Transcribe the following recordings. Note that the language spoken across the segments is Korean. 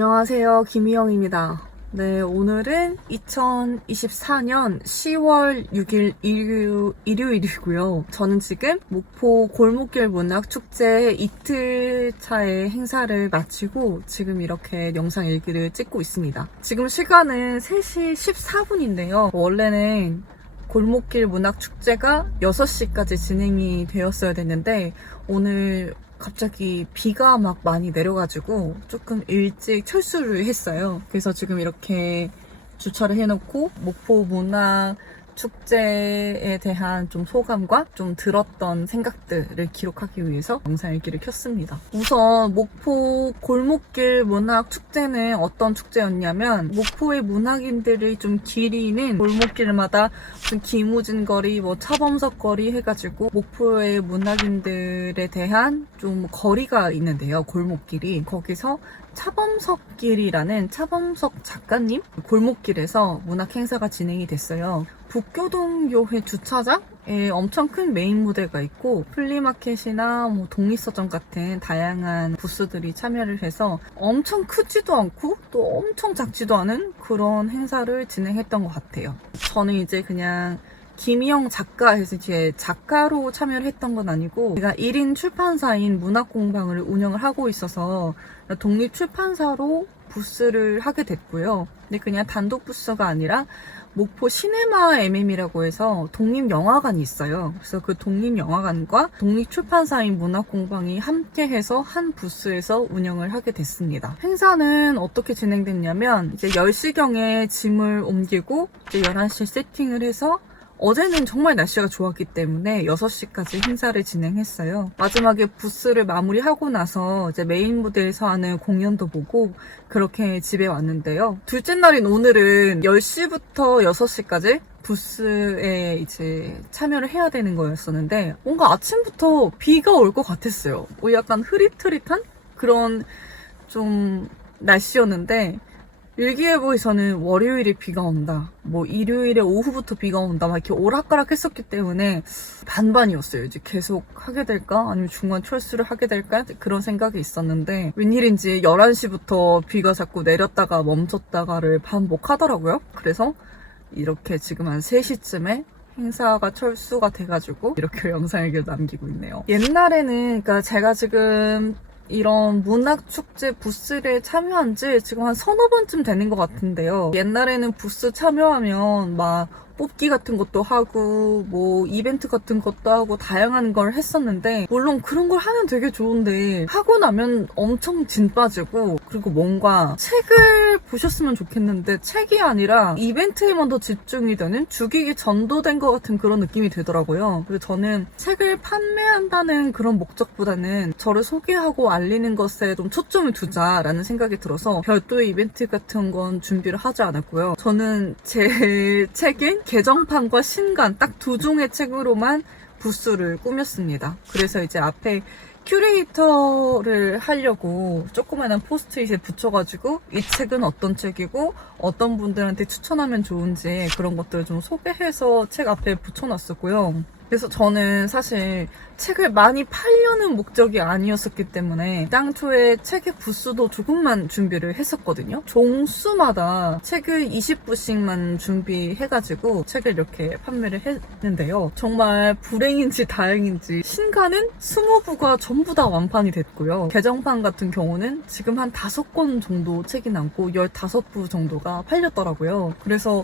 안녕하세요. 김희영입니다. 네, 오늘은 2024년 10월 6일 일요일이고요. 저는 지금 목포 골목길 문학축제 이틀차의 행사를 마치고 지금 이렇게 영상 일기를 찍고 있습니다. 지금 시간은 3시 14분인데요. 원래는 골목길 문학축제가 6시까지 진행이 되었어야 됐는데 오늘 갑자기 비가 막 많이 내려가지고 조금 일찍 철수를 했어요. 그래서 지금 이렇게 주차를 해놓고 목포 문화 축제에 대한 좀 소감과 좀 들었던 생각들을 기록하기 위해서 영상 일기를 켰습니다. 우선 목포 골목길 문학 축제는 어떤 축제였냐면 목포의 문학인들이 좀 기리는 골목길마다 무슨 김우진 거리, 차범석 거리 해가지고 목포의 문학인들에 대한 좀 거리가 있는데요. 골목길이. 거기서 차범석길이라는 차범석 작가님 골목길에서 문학 행사가 진행이 됐어요. 북교동교회 주차장에 엄청 큰 메인 무대가 있고 플리마켓이나 독립서점 같은 다양한 부스들이 참여를 해서 엄청 크지도 않고 또 엄청 작지도 않은 그런 행사를 진행했던 것 같아요. 저는 이제 그냥 김희영 작가 해서 이제 작가로 참여를 했던 건 아니고 제가 1인 출판사인 문학공방을 운영을 하고 있어서 독립출판사로 부스를 하게 됐고요. 근데 그냥 단독 부스가 아니라 목포 시네마 MM이라고 해서 독립영화관이 있어요. 그래서 그 독립영화관과 독립출판사인 문학공방이 함께해서 한 부스에서 운영을 하게 됐습니다. 행사는 어떻게 진행됐냐면 이제 10시경에 짐을 옮기고 이제 11시 세팅을 해서 어제는 정말 날씨가 좋았기 때문에 6시까지 행사를 진행했어요. 마지막에 부스를 마무리하고 나서 이제 메인 무대에서 하는 공연도 보고 그렇게 집에 왔는데요. 둘째 날인 오늘은 10시부터 6시까지 부스에 이제 참여를 해야 되는 거였었는데 뭔가 아침부터 비가 올 것 같았어요. 약간 흐릿흐릿한 그런 좀 날씨였는데 일기예보에서는 월요일에 비가 온다, 일요일에 오후부터 비가 온다, 막 이렇게 오락가락 했었기 때문에 반반이었어요. 이제 계속 하게 될까? 아니면 중간 철수를 하게 될까? 그런 생각이 있었는데 웬일인지 11시부터 비가 자꾸 내렸다가 멈췄다가를 반복하더라고요. 그래서 이렇게 지금 한 3시쯤에 행사가 철수가 돼가지고 이렇게 영상을 남기고 있네요. 옛날에는 그러니까 제가 지금 이런 문학축제 부스를 참여한 지 지금 한 서너 번쯤 되는 것 같은데요. 옛날에는 부스 참여하면 막 뽑기 같은 것도 하고 이벤트 같은 것도 하고 다양한 걸 했었는데 물론 그런 걸 하면 되게 좋은데 하고 나면 엄청 진 빠지고 그리고 뭔가 책을 보셨으면 좋겠는데 책이 아니라 이벤트에만 더 집중이 되는 주객이 전도된 것 같은 그런 느낌이 들더라고요. 그래서 저는 책을 판매한다는 그런 목적보다는 저를 소개하고 알리는 것에 좀 초점을 두자라는 생각이 들어서 별도의 이벤트 같은 건 준비를 하지 않았고요. 저는 제 책인 개정판과 신간 딱 2종의 책으로만 부스를 꾸몄습니다. 그래서 이제 앞에 큐레이터를 하려고 조그마한 포스트잇에 붙여가지고 이 책은 어떤 책이고 어떤 분들한테 추천하면 좋은지 그런 것들을 좀 소개해서 책 앞에 붙여놨었고요. 그래서 저는 사실 책을 많이 팔려는 목적이 아니었었기 때문에 당초에 책의 부수도 조금만 준비를 했었거든요. 종수마다 책을 20부씩만 준비해가지고 책을 이렇게 판매를 했는데요. 정말 불행인지 다행인지 신간은 20부가 전부 다 완판이 됐고요. 개정판 같은 경우는 지금 한 5권 정도 책이 남고 15부 정도가 팔렸더라고요. 그래서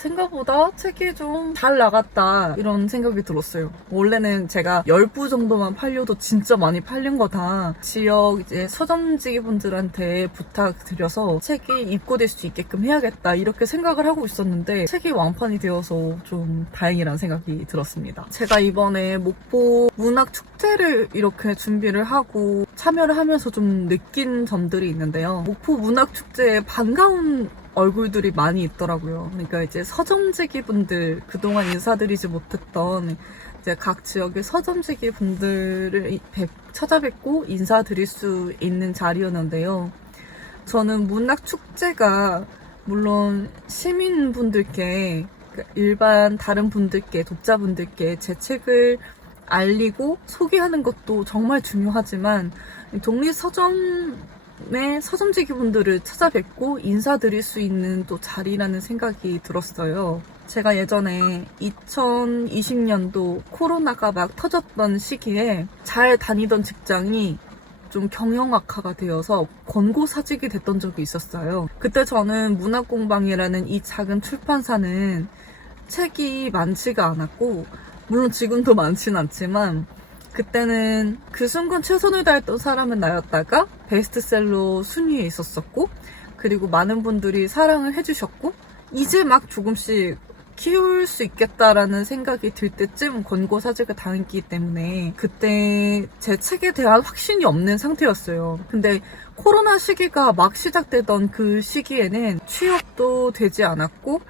생각보다 책이 좀 잘 나갔다 이런 생각이 들었어요. 원래는 제가 10부 정도만 팔려도 진짜 많이 팔린 거다. 지역 이제 서점지 분들한테 부탁드려서 책이 입고될 수 있게끔 해야겠다 이렇게 생각을 하고 있었는데 책이 완판이 되어서 좀 다행이라는 생각이 들었습니다. 제가 이번에 목포 문학 축제를 이렇게 준비를 하고 참여를 하면서 좀 느낀 점들이 있는데요. 목포 문학 축제에 반가운 얼굴들이 많이 있더라고요. 그러니까 이제 서점지기 분들, 그동안 인사드리지 못했던 이제 각 지역의 서점지기 분들을 찾아뵙고 인사드릴 수 있는 자리였는데요. 저는 문학축제가 물론 시민분들께, 일반 다른 분들께, 독자분들께 제 책을 알리고 소개하는 것도 정말 중요하지만 독립서점 처음에 서점지기분들을 찾아뵙고 인사드릴 수 있는 또 자리라는 생각이 들었어요. 제가 예전에 2020년도 코로나가 막 터졌던 시기에 잘 다니던 직장이 좀 경영악화가 되어서 권고사직이 됐던 적이 있었어요. 그때 저는 문학공방이라는 이 작은 출판사는 책이 많지가 않았고, 물론 지금도 많진 않지만 그때는 그 순간 최선을 다했던 사람은 나였다가 베스트셀러 순위에 있었었고, 그리고 많은 분들이 사랑을 해주셨고, 이제 막 조금씩 키울 수 있겠다라는 생각이 들 때쯤 권고사직을 당했기 때문에 그때 제 책에 대한 확신이 없는 상태였어요. 근데 코로나 시기가 막 시작되던 그 시기에는 취업도 되지 않았고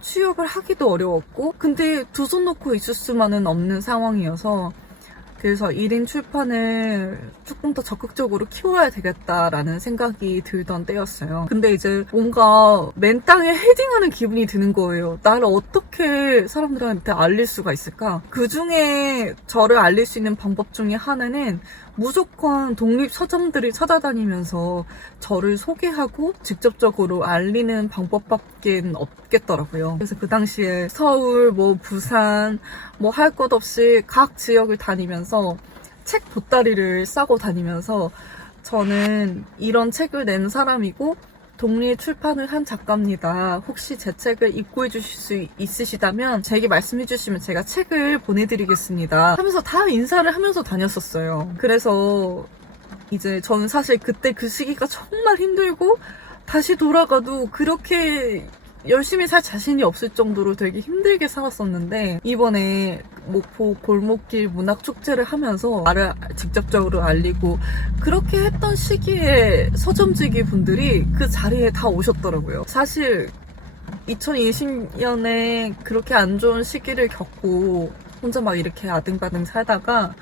취업을 하기도 어려웠고, 근데 두 손 놓고 있을 수만은 없는 상황이어서, 그래서 1인 출판을 조금 더 적극적으로 키워야 되겠다라는 생각이 들던 때였어요. 근데 이제 뭔가 맨 땅에 헤딩하는 기분이 드는 거예요. 나를 어떻게 사람들한테 알릴 수가 있을까? 그 중에 저를 알릴 수 있는 방법 중에 하나는 무조건 독립 서점들을 찾아다니면서 저를 소개하고 직접적으로 알리는 방법밖에 없겠더라고요. 그래서 그 당시에 서울, 부산, 할 것 없이 각 지역을 다니면서 책 보따리를 싸고 다니면서 저는 이런 책을 낸 사람이고 독립 출판을 한 작가입니다. 혹시 제 책을 입고해 주실 수 있으시다면 제게 말씀해 주시면 제가 책을 보내드리겠습니다 하면서 다 인사를 하면서 다녔었어요. 그래서 이제 저는 사실 그때 그 시기가 정말 힘들고 다시 돌아가도 그렇게 열심히 살 자신이 없을 정도로 되게 힘들게 살았었는데, 이번에 목포 골목길 문학축제를 하면서 나를 직접적으로 알리고 그렇게 했던 시기에 서점지기 분들이 그 자리에 다 오셨더라고요. 사실 2020년에 그렇게 안 좋은 시기를 겪고 혼자 막 이렇게 아등바등 살다가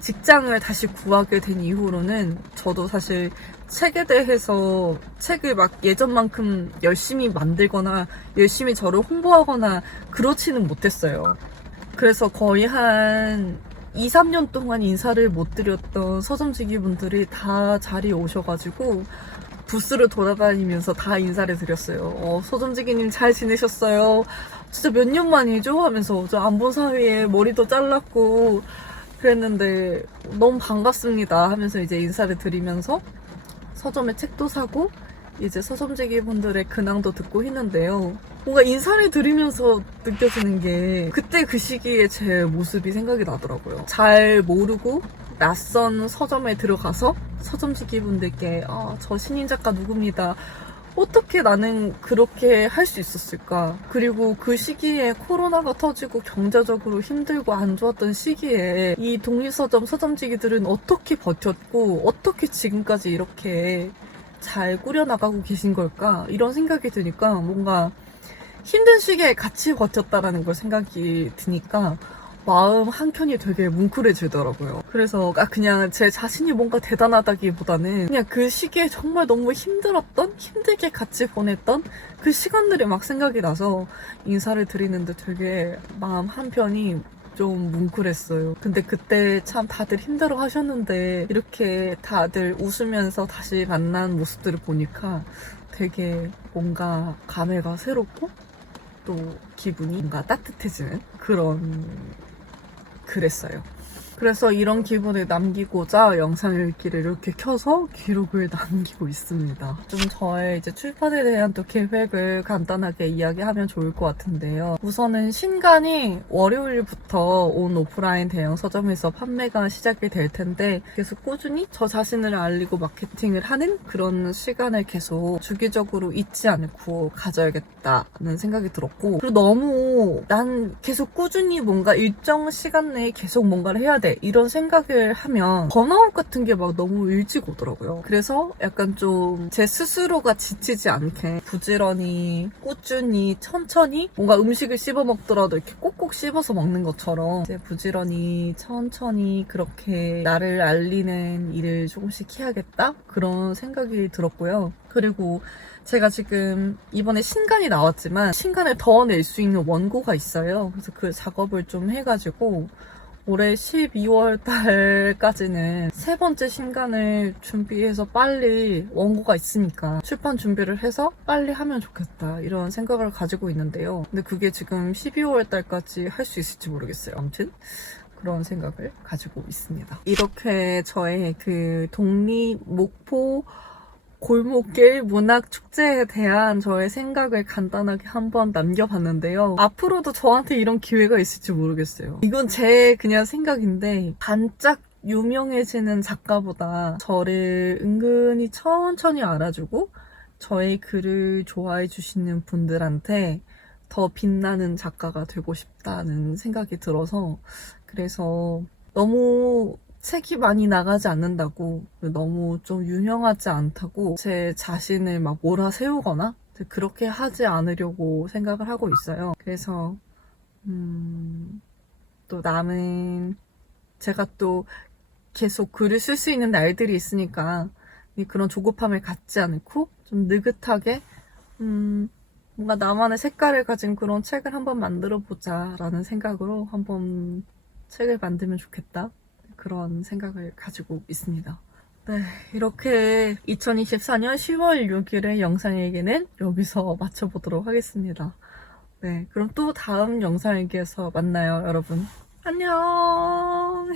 직장을 다시 구하게 된 이후로는 저도 사실 책에 대해서 책을 막 예전만큼 열심히 만들거나 열심히 저를 홍보하거나 그렇지는 못했어요. 그래서 거의 한 2, 3년 동안 인사를 못 드렸던 서점지기 분들이 다 자리에 오셔가지고 부스를 돌아다니면서 다 인사를 드렸어요. 서점지기님 잘 지내셨어요? 진짜 몇 년 만이죠? 하면서 저 안 본 사이에 머리도 잘랐고 그랬는데 너무 반갑습니다 하면서 이제 인사를 드리면서 서점에 책도 사고 이제 서점지기 분들의 근황도 듣고 했는데요. 뭔가 인사를 드리면서 느껴지는 게 그때 그 시기에 제 모습이 생각이 나더라고요. 잘 모르고 낯선 서점에 들어가서 서점지기 분들께 저 신인 작가 누굽니다. 어떻게 나는 그렇게 할 수 있었을까? 그리고 그 시기에 코로나가 터지고 경제적으로 힘들고 안 좋았던 시기에 이 독립서점 서점지기들은 어떻게 버텼고 어떻게 지금까지 이렇게 잘 꾸려나가고 계신 걸까? 이런 생각이 드니까 뭔가 힘든 시기에 같이 버텼다라는 걸 생각이 드니까 마음 한켠이 되게 뭉클해지더라고요. 그래서 그냥 제 자신이 뭔가 대단하다기보다는 그냥 그 시기에 정말 너무 힘들었던, 힘들게 같이 보냈던 그 시간들이 막 생각이 나서 인사를 드리는데 되게 마음 한편이 좀 뭉클했어요. 근데 그때 참 다들 힘들어 하셨는데 이렇게 다들 웃으면서 다시 만난 모습들을 보니까 되게 뭔가 감회가 새롭고 또 기분이 뭔가 따뜻해지는 그랬어요. 그래서 이런 기분을 남기고자 영상 읽기를 이렇게 켜서 기록을 남기고 있습니다. 좀 저의 이제 출판에 대한 또 계획을 간단하게 이야기하면 좋을 것 같은데요. 우선은 신간이 월요일부터 온 오프라인 대형 서점에서 판매가 시작이 될 텐데 계속 꾸준히 저 자신을 알리고 마케팅을 하는 그런 시간을 계속 주기적으로 잊지 않고 가져야겠다는 생각이 들었고, 그리고 너무 난 계속 꾸준히 뭔가 일정 시간 내에 계속 뭔가를 해야 돼 이런 생각을 하면 번아웃 같은 게 막 너무 일찍 오더라고요. 그래서 약간 좀 제 스스로가 지치지 않게 부지런히 꾸준히 천천히 뭔가 음식을 씹어 먹더라도 이렇게 꼭꼭 씹어서 먹는 것처럼 이제 부지런히 천천히 그렇게 나를 알리는 일을 조금씩 해야겠다 그런 생각이 들었고요. 그리고 제가 지금 이번에 신간이 나왔지만 신간을 더 낼 수 있는 원고가 있어요. 그래서 그 작업을 좀 해가지고 올해 12월 달까지는 세 번째 신간을 준비해서 빨리 원고가 있으니까 출판 준비를 해서 빨리 하면 좋겠다 이런 생각을 가지고 있는데요. 근데 그게 지금 12월 달까지 할 수 있을지 모르겠어요. 아무튼 그런 생각을 가지고 있습니다. 이렇게 저의 그 독립 목포 골목길 문학축제에 대한 저의 생각을 간단하게 한번 남겨봤는데요. 앞으로도 저한테 이런 기회가 있을지 모르겠어요. 이건 제 그냥 생각인데 반짝 유명해지는 작가보다 저를 은근히 천천히 알아주고 저의 글을 좋아해 주시는 분들한테 더 빛나는 작가가 되고 싶다는 생각이 들어서 그래서 너무 책이 많이 나가지 않는다고 너무 좀 유명하지 않다고 제 자신을 막 몰아세우거나 그렇게 하지 않으려고 생각을 하고 있어요. 그래서 또 남은 제가 또 계속 글을 쓸 수 있는 날들이 있으니까 그런 조급함을 갖지 않고 좀 느긋하게 뭔가 나만의 색깔을 가진 그런 책을 한번 만들어 보자라는 생각으로 한번 책을 만들면 좋겠다. 그런 생각을 가지고 있습니다. 네, 이렇게 2024년 10월 6일의 영상 얘기는 여기서 마쳐보도록 하겠습니다. 네, 그럼 또 다음 영상 얘기에서 만나요, 여러분. 안녕!